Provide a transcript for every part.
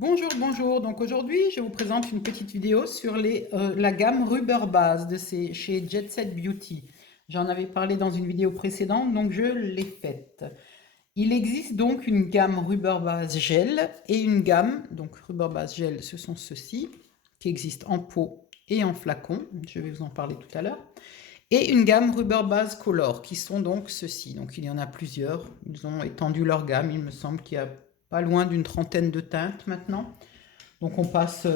Bonjour, bonjour. Donc aujourd'hui, je vous présente une petite vidéo sur la gamme Rubber Base chez Jet Set Beauty. J'en avais parlé dans une vidéo précédente, donc je l'ai faite. Il existe donc une gamme Rubber Base Gel et une gamme, donc Rubber Base Gel, ce sont ceux-ci, qui existent en pot et en flacon. Je vais vous en parler tout à l'heure. Et une gamme Rubber Base Color, qui sont donc ceux-ci. Donc il y en a plusieurs. Ils ont étendu leur gamme. Il me semble qu'il y a pas loin d'une trentaine de teintes maintenant. Donc on passe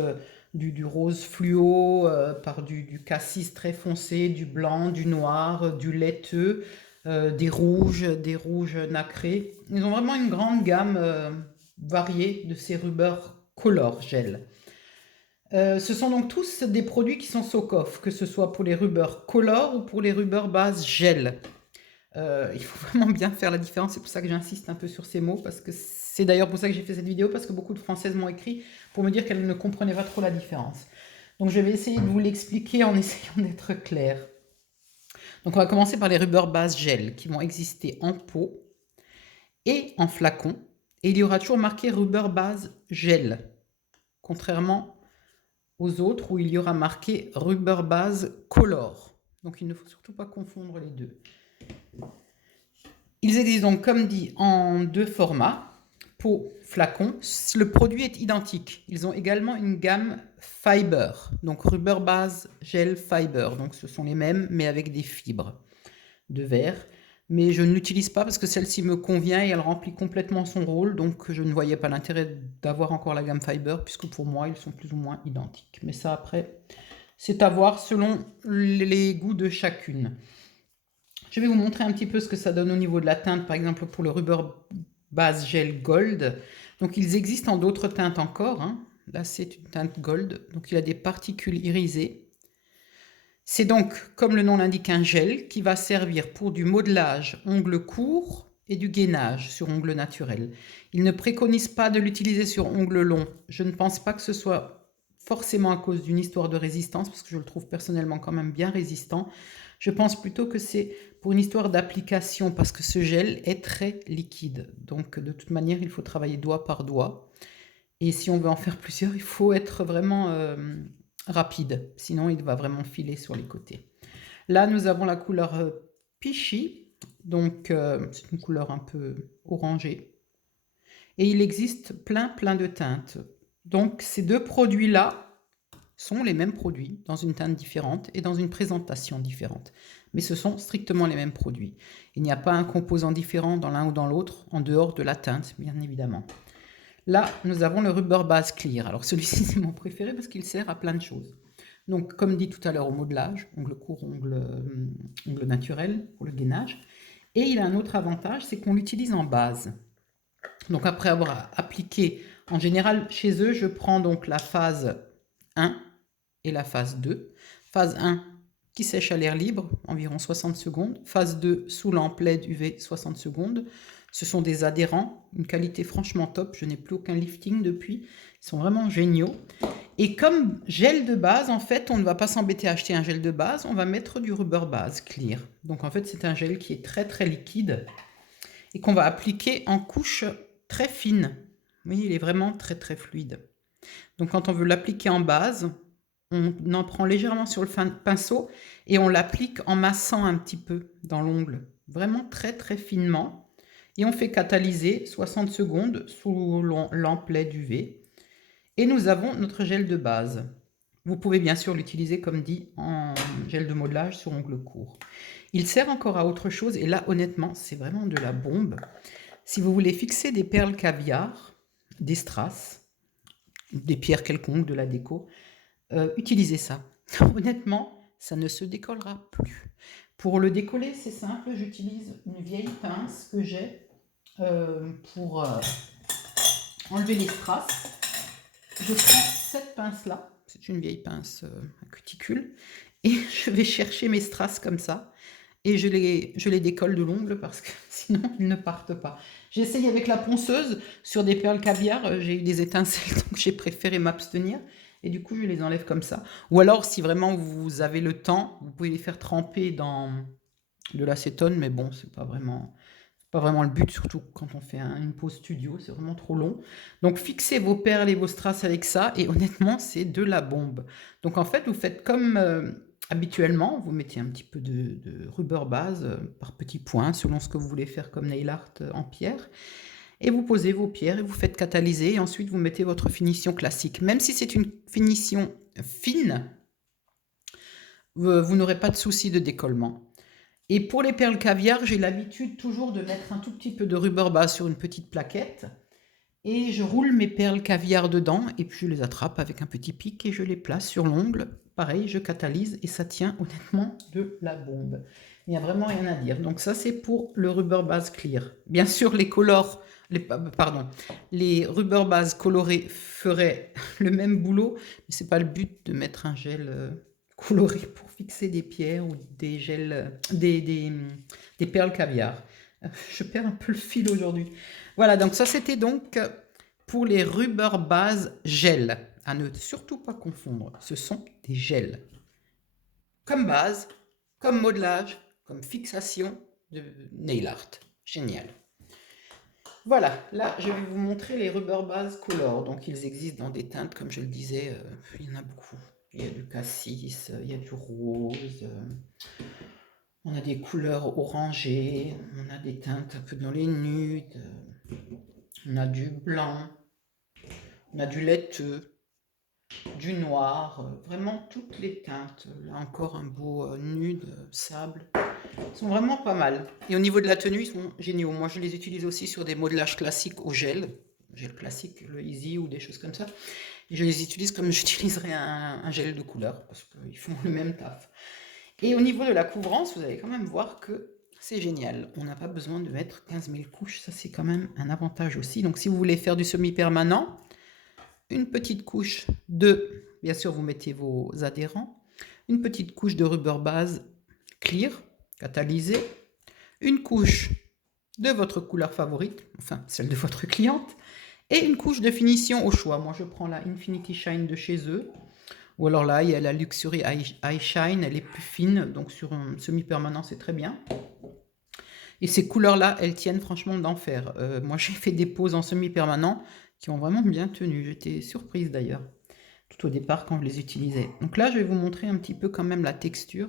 du rose fluo par du cassis très foncé, du blanc, du noir, du laiteux, des rouges nacrés. Ils ont vraiment une grande gamme variée de ces Rubber Color Gel. Ce sont donc tous des produits qui sont Sokoff, que ce soit pour les Rubber Color ou pour les Rubber Base Gel. Il faut vraiment bien faire la différence, c'est pour ça que j'insiste un peu sur ces mots, parce que c'est d'ailleurs pour ça que j'ai fait cette vidéo, parce que beaucoup de Françaises m'ont écrit pour me dire qu'elles ne comprenaient pas trop la différence. Donc je vais essayer de vous l'expliquer en essayant d'être claire. Donc on va commencer par les Rubber Base Gel, qui vont exister en pot et en flacon, et il y aura toujours marqué Rubber Base Gel, contrairement aux autres où il y aura marqué Rubber Base Color. Donc il ne faut surtout pas confondre les deux. Ils existent donc, comme dit, en deux formats, pot, flacon. Le produit est identique. Ils ont également une gamme Fiber, donc Rubber Base Gel Fiber. Donc ce sont les mêmes, mais avec des fibres de verre. Mais je ne l'utilise pas parce que celle-ci me convient et elle remplit complètement son rôle. Donc je ne voyais pas l'intérêt d'avoir encore la gamme Fiber, puisque pour moi, ils sont plus ou moins identiques. Mais ça, après, c'est à voir selon les goûts de chacune. Je vais vous montrer un petit peu ce que ça donne au niveau de la teinte, par exemple pour le Rubber Base Gel Gold. Donc ils existent en d'autres teintes encore, hein. Là c'est une teinte gold, donc il a des particules irisées. C'est donc, comme le nom l'indique, un gel qui va servir pour du modelage ongles courts et du gainage sur ongles naturels. Il ne préconise pas de l'utiliser sur ongles longs. Je ne pense pas que ce soit forcément à cause d'une histoire de résistance, parce que je le trouve personnellement quand même bien résistant. Je pense plutôt que c'est pour une histoire d'application, parce que ce gel est très liquide. Donc de toute manière, il faut travailler doigt par doigt. Et si on veut en faire plusieurs, il faut être vraiment rapide, sinon il va vraiment filer sur les côtés. Là, nous avons la couleur Peachy, donc c'est une couleur un peu orangée. Et il existe plein de teintes. Donc ces deux produits-là sont les mêmes produits, dans une teinte différente et dans une présentation différente. Mais ce sont strictement les mêmes produits. Il n'y a pas un composant différent dans l'un ou dans l'autre, en dehors de la teinte, bien évidemment. Là, nous avons le Rubber Base Clear. Alors celui-ci, c'est mon préféré parce qu'il sert à plein de choses. Donc, comme dit tout à l'heure, au modelage, ongles courts, ongles naturels, pour le gainage. Et il a un autre avantage, c'est qu'on l'utilise en base. Donc, après avoir appliqué, en général, chez eux, je prends donc la phase 1 et la phase 2. Phase 1 qui sèche à l'air libre, environ 60 secondes. Phase 2 sous lampe LED UV, 60 secondes. Ce sont des adhérents, une qualité franchement top. Je n'ai plus aucun lifting depuis. Ils sont vraiment géniaux. Et comme gel de base, en fait, on ne va pas s'embêter à acheter un gel de base, on va mettre du Rubber Base Clear. Donc en fait, c'est un gel qui est très liquide et qu'on va appliquer en couche très fine. Oui, il est vraiment très fluide. Donc quand on veut l'appliquer en base, on en prend légèrement sur le pinceau et on l'applique en massant un petit peu dans l'ongle. Vraiment très finement. Et on fait catalyser 60 secondes sous lampe LED UV. Et nous avons notre gel de base. Vous pouvez bien sûr l'utiliser, comme dit, en gel de modelage sur ongles courts. Il sert encore à autre chose, et là, honnêtement, c'est vraiment de la bombe. Si vous voulez fixer des perles caviar, des strass, des pierres quelconques, de la déco, utilisez ça. Honnêtement, ça ne se décollera plus. Pour le décoller, c'est simple, j'utilise une vieille pince que j'ai pour enlever les strass. Je prends cette pince-là, c'est une vieille pince à cuticule, et je vais chercher mes strass comme ça, et je les décolle de l'ongle parce que sinon ils ne partent pas. J'ai essayé avec la ponceuse sur des perles caviar, j'ai eu des étincelles, donc j'ai préféré m'abstenir, et du coup je les enlève comme ça. Ou alors si vraiment vous avez le temps, vous pouvez les faire tremper dans de l'acétone, mais bon, c'est pas vraiment Pas vraiment le but, surtout quand on fait une pause studio, c'est vraiment trop long. Donc fixez vos perles et vos strass avec ça, et honnêtement, c'est de la bombe. Donc en fait, vous faites comme habituellement, vous mettez un petit peu de rubber base par petits points, selon ce que vous voulez faire comme nail art en pierre. Et vous posez vos pierres et vous faites catalyser, et ensuite vous mettez votre finition classique. Même si c'est une finition fine, vous n'aurez pas de souci de décollement. Et pour les perles caviar, j'ai l'habitude toujours de mettre un tout petit peu de rubber base sur une petite plaquette. Et je roule mes perles caviar dedans, et puis je les attrape avec un petit pic et je les place sur l'ongle. Pareil, je catalyse et ça tient honnêtement de la bombe. Il n'y a vraiment rien à dire. Donc ça, c'est pour le rubber base clear. Bien sûr, les rubber base colorés feraient le même boulot, mais c'est pas le but de mettre un gel coloré pour fixer des pierres ou des gels, des perles caviar. Je perds un peu le fil aujourd'hui. Voilà, donc ça c'était donc pour les rubber base gel. À ne surtout pas confondre, ce sont des gels. Comme base, comme modelage, comme fixation de nail art. Génial. Voilà, là je vais vous montrer les rubber base color. Donc ils existent dans des teintes, comme je le disais, il y en a beaucoup. Il y a du cassis, il y a du rose, on a des couleurs orangées, on a des teintes un peu dans les nudes, on a du blanc, on a du laiteux, du noir, vraiment toutes les teintes. Là encore un beau nude, sable. Ils sont vraiment pas mal. Et au niveau de la tenue, ils sont géniaux. Moi je les utilise aussi sur des modelages classiques au gel classique, le Easy ou des choses comme ça. Et je les utilise comme j'utiliserais un gel de couleur, parce qu'ils font le même taf. Et au niveau de la couvrance, vous allez quand même voir que c'est génial. On n'a pas besoin de mettre 15 000 couches, ça c'est quand même un avantage aussi. Donc si vous voulez faire du semi-permanent, une petite couche bien sûr vous mettez vos adhérents, une petite couche de rubber base clear, catalysé, une couche de votre couleur favorite, enfin celle de votre cliente, et une couche de finition au choix. Moi je prends la Infinity Shine de chez eux, ou alors là il y a la Luxury Eye Shine, elle est plus fine, donc sur un semi-permanent c'est très bien. Et ces couleurs-là, elles tiennent franchement d'enfer. Moi j'ai fait des poses en semi-permanent qui ont vraiment bien tenu. J'étais surprise d'ailleurs, tout au départ quand je les utilisais. Donc là je vais vous montrer un petit peu quand même la texture.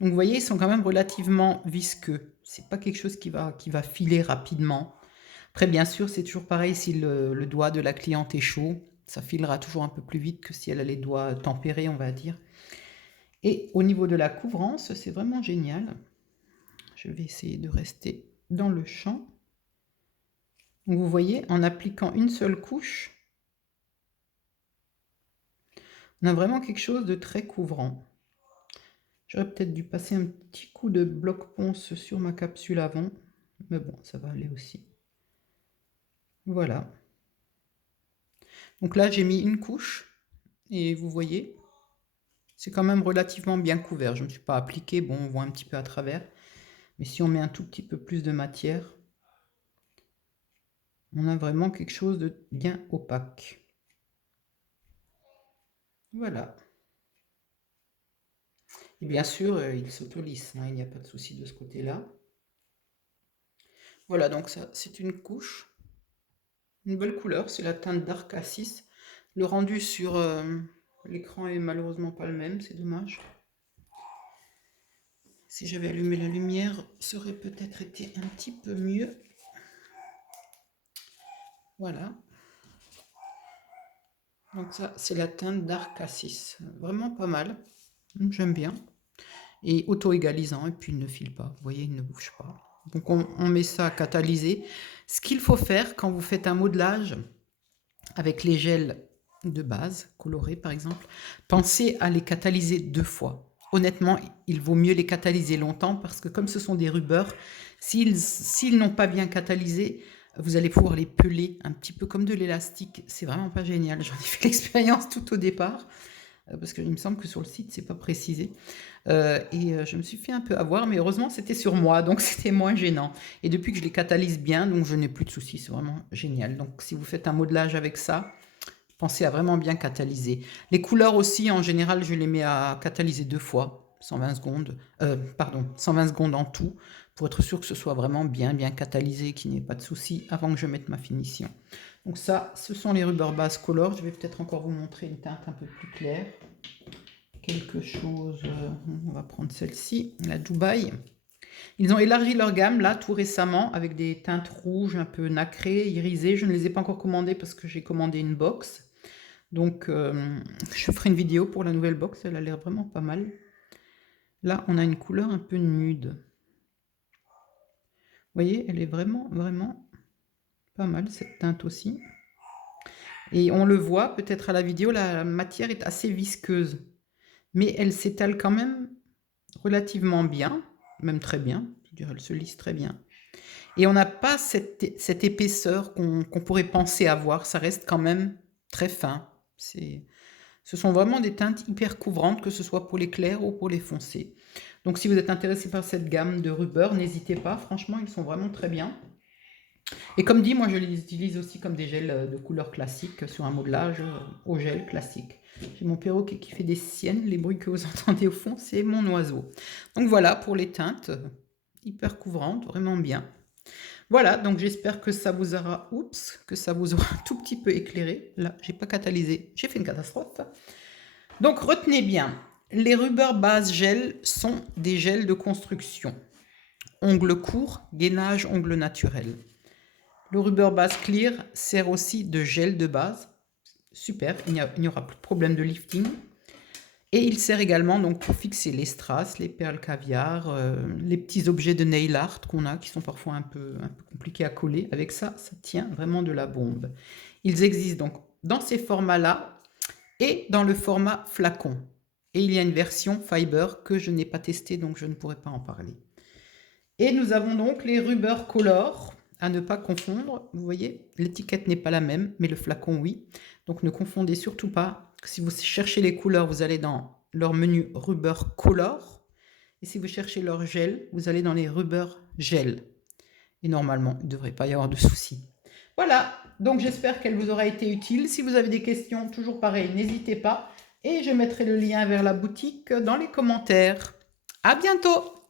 Donc vous voyez, ils sont quand même relativement visqueux. C'est pas quelque chose qui va filer rapidement. Après, bien sûr, c'est toujours pareil, si le doigt de la cliente est chaud, ça filera toujours un peu plus vite que si elle a les doigts tempérés, on va dire. Et au niveau de la couvrance, c'est vraiment génial. Je vais essayer de rester dans le champ. Donc vous voyez, en appliquant une seule couche, on a vraiment quelque chose de très couvrant. J'aurais peut-être dû passer un petit coup de bloc ponce sur ma capsule avant, mais bon, ça va aller aussi. Voilà. Donc là, j'ai mis une couche, et vous voyez, c'est quand même relativement bien couvert. Je ne me suis pas appliqué, bon, on voit un petit peu à travers. Mais si on met un tout petit peu plus de matière, on a vraiment quelque chose de bien opaque. Voilà. Et bien sûr, il s'auto-lisse, hein, il n'y a pas de souci de ce côté-là. Voilà, donc ça, c'est une couche. Une belle couleur, c'est la teinte Dark Cassis. Le rendu sur l'écran est malheureusement pas le même, c'est dommage. Si j'avais allumé la lumière, ça aurait peut-être été un petit peu mieux. Voilà. Donc ça, c'est la teinte Dark Cassis. Vraiment pas mal. J'aime bien. Et auto-égalisant, et puis il ne file pas. Vous voyez, il ne bouge pas. Donc on met ça à catalyser. Ce qu'il faut faire quand vous faites un modelage avec les gels de base, colorés par exemple, pensez à les catalyser 2 fois. Honnêtement, il vaut mieux les catalyser longtemps parce que comme ce sont des rubbers, s'ils n'ont pas bien catalysé, vous allez pouvoir les peler un petit peu comme de l'élastique. C'est vraiment pas génial. J'en ai fait l'expérience tout au départ parce qu'il me semble que sur le site, c'est pas précisé. Je me suis fait un peu avoir, mais heureusement, c'était sur moi, donc c'était moins gênant. Et depuis que je les catalyse bien, donc je n'ai plus de soucis, c'est vraiment génial. Donc si vous faites un modelage avec ça, pensez à vraiment bien catalyser. Les couleurs aussi, en général, je les mets à catalyser 2 fois, 120 secondes, 120 secondes en tout, pour être sûr que ce soit vraiment bien catalysé, qu'il n'y ait pas de souci avant que je mette ma finition. Donc ça, ce sont les Rubber Base Color. Je vais peut-être encore vous montrer une teinte un peu plus claire. Quelque chose, on va prendre celle-ci, la Dubaï. Ils ont élargi leur gamme là tout récemment avec des teintes rouges un peu nacrées, irisées. Je ne les ai pas encore commandées parce que j'ai commandé une box. Donc je ferai une vidéo pour la nouvelle box, elle a l'air vraiment pas mal. Là on a une couleur un peu nude. Vous voyez, elle est vraiment pas mal cette teinte aussi. Et on le voit peut-être à la vidéo, la matière est assez visqueuse. Mais elle s'étale quand même relativement bien, même très bien, je dirais, elle se lisse très bien. Et on n'a pas cette épaisseur qu'on pourrait penser avoir, ça reste quand même très fin. Ce sont vraiment des teintes hyper couvrantes, que ce soit pour les clairs ou pour les foncés. Donc si vous êtes intéressé par cette gamme de Rubber, n'hésitez pas, franchement ils sont vraiment très bien. Et comme dit, moi je les utilise aussi comme des gels de couleur classique sur un modelage au gel classique. J'ai mon perroquet qui fait des siennes, les bruits que vous entendez au fond, c'est mon oiseau. Donc voilà pour les teintes, hyper couvrantes, vraiment bien. Voilà, donc j'espère que ça vous aura, que ça vous aura un tout petit peu éclairé. Là, j'ai pas catalysé, j'ai fait une catastrophe. Donc retenez bien, les Rubber Base Gel sont des gels de construction. Ongles courts, gainage, ongles naturels. Le Rubber Base Clear sert aussi de gel de base. Super, il n'y aura plus de problème de lifting. Et il sert également donc pour fixer les strass, les perles caviar, les petits objets de nail art qu'on a, qui sont parfois un peu compliqués à coller. Avec ça, ça tient vraiment de la bombe. Ils existent donc dans ces formats-là et dans le format flacon. Et il y a une version fiber que je n'ai pas testée, donc je ne pourrai pas en parler. Et nous avons donc les Rubber Color, à ne pas confondre. Vous voyez, l'étiquette n'est pas la même, mais le flacon, oui. Donc ne confondez surtout pas. Si vous cherchez les couleurs, vous allez dans leur menu Rubber Color. Et si vous cherchez leur gel, vous allez dans les Rubber Gel. Et normalement, il ne devrait pas y avoir de soucis. Voilà, donc j'espère qu'elle vous aura été utile. Si vous avez des questions, toujours pareil, n'hésitez pas. Et je mettrai le lien vers la boutique dans les commentaires. À bientôt!